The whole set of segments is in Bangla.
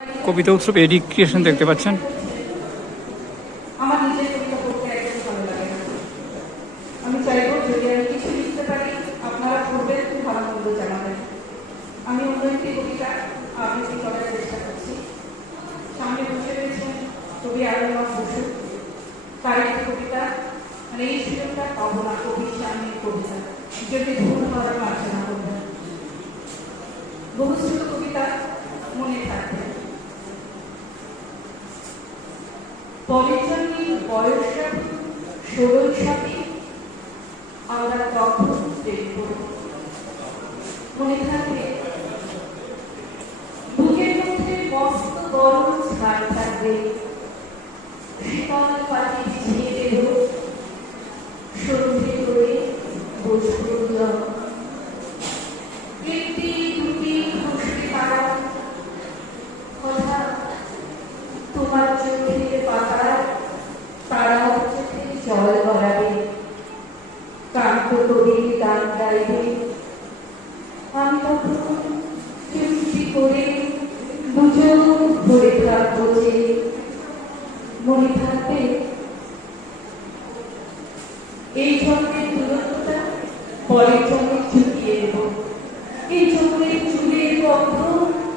কবিতা উৎসব এডি ক্রিয়েশন দেখতে পাচ্ছেন। আমার নিজের কবিতা পড়তে একদম ভালো লাগে না। আমি চাইবো যদি আমি কিছু লিখতে পারি আপনারা পড়বেন, খুব ভালো মন্দ জানাবেন। আমি অন্য একটি কবিতা আবৃত্তি করার চেষ্টা করছি। সামনে বসে রয়েছেন কবি আরণ্যক বসু, তার একটি কবিতা, মানে এই সুযোগটা পাবো না কবির সামনে কবিতা যদি ভুল হওয়ার আলোচনা করবেন। বহুশ্রুত কবিতা মনে থাকবে। পরিচন্নী বয়সা ষোড়শ সাথে আমরা তখন দেখব মনে থাকবে। বুকের মধ্যে মস্ত গরম ছাড় থাকবে, শীতল পাটি ছিঁড়ে দেব, সন্ধে করে বসবো একটি দুটি খুশি তারা কথা তোমার চোখের পাতায় তারা চোখে জল গড়াবে, কান্ত কবির গান গাইবে। আমি তখন চুপটি করে দুজন ভরে থাকবো যে মনে থাকবে। এই জন্মের দূরত্বটা পরের জন্মে চুকিয়ে দেব। এই জন্মের চুলের গন্ধ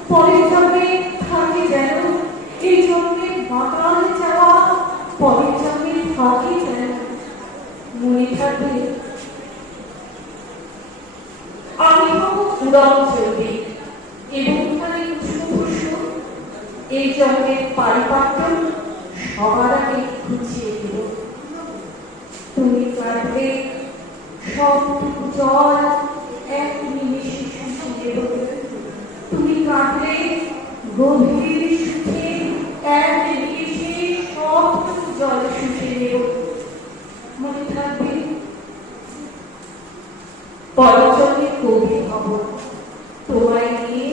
পরের জন্মে থাকে যেন, এই জন্মের মাতাল চাওয়া পরের জন্মে থাকে যেন মনে থাকবে। আমি হব উড়ন চলবে এবং খালি কুসুম এই জন্মের পারিপাট্য সবার আগে খুঁজিয়ে দেব। তুমি কাঁদলে সবটুকু জল এক নিমিষে শুষিয়ে দেব। তুমি কাঁদলে গভীর সুখে এক নিমিষে সবটুকু জল শুষিয়ে দেব। মনে থাকবে পরজনে কবি হব, তোমায় নিয়ে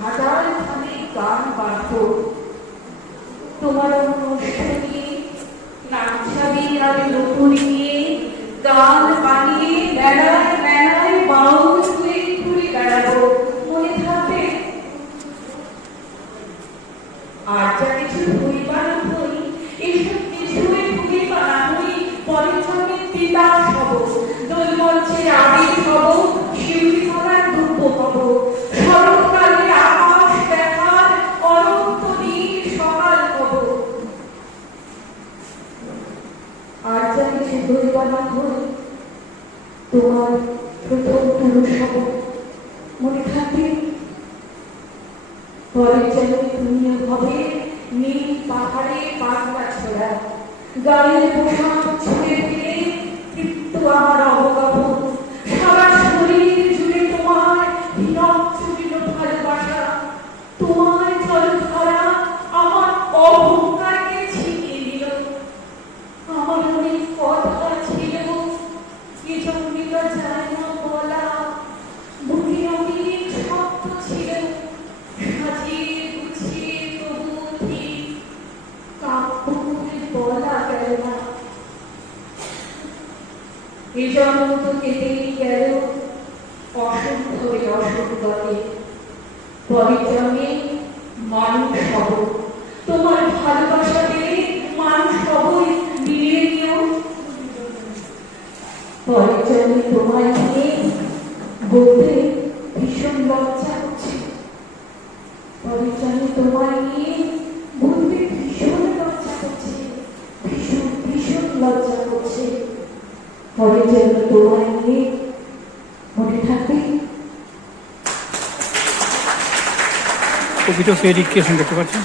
হাজার খানে গান বাঁধব। তোমার অনুষ্ঠানে নাচাবি আর নতুন নিয়ে গান বানিয়ে বেড়ায় বেড়ায় বাউল হয়ে ঘুরে বেড়াবো। মনে থাকবে আর যা কিছু হইবার হই, এইসব কিছুই ভুলিবা না হই। পরের জন্মে তিতাস হব, দোলমঞ্চে আবির হব, শিউলি ফলার দুব্য হব, শরৎকালে আকাশ দেখার অনন্ত নীল সকাল হব। আর যা কিছু হইবা না হই, তোমার প্রথম পুরুষ হব। মনে থাকবে পরের জন্মে তুমি হবে নীল পাহাড়ে পাতলা ছোড়া, গায়ের পোশাক ছুঁড়ে ফেলে তৃপ্ত আমার অবগাহ। সারা শরীর জুড়ে তোমার হীরক চুরিল ভালোবাসা, তোমার জলধারা আমার অহংকারকে ছিনিয়ে নিল। আমার অনেক কথা ছিল এ জন্মিতা যায় না বলা, বুকে অনেক শব্দ ছিল সাজিয়ে গুছিয়ে তবু ঠিক কাব্য করে বলা গেল না। এ জন্ম তো কেটেই গেল অসম্ভবে অসম্ভবে। পরের জন্মে মানুষ হব, তোমার ভালোবাসা পেলে মানুষ হবই মিলিয়ে নিও। পরের জন্মে তোমায় নিয়ে বলতে ভীষণ লজ্জা হচ্ছে, পরের জন্মে তোমায় নিয়ে বলতে ভীষণ লজ্জা করছে, ভীষণ ভীষণ লজ্জা করছে। পরের জন্মে তোমায় নিয়ে মনে থাকবে। কবিতা এডি ক্রিয়েশন দেখতে পাচ্ছেন।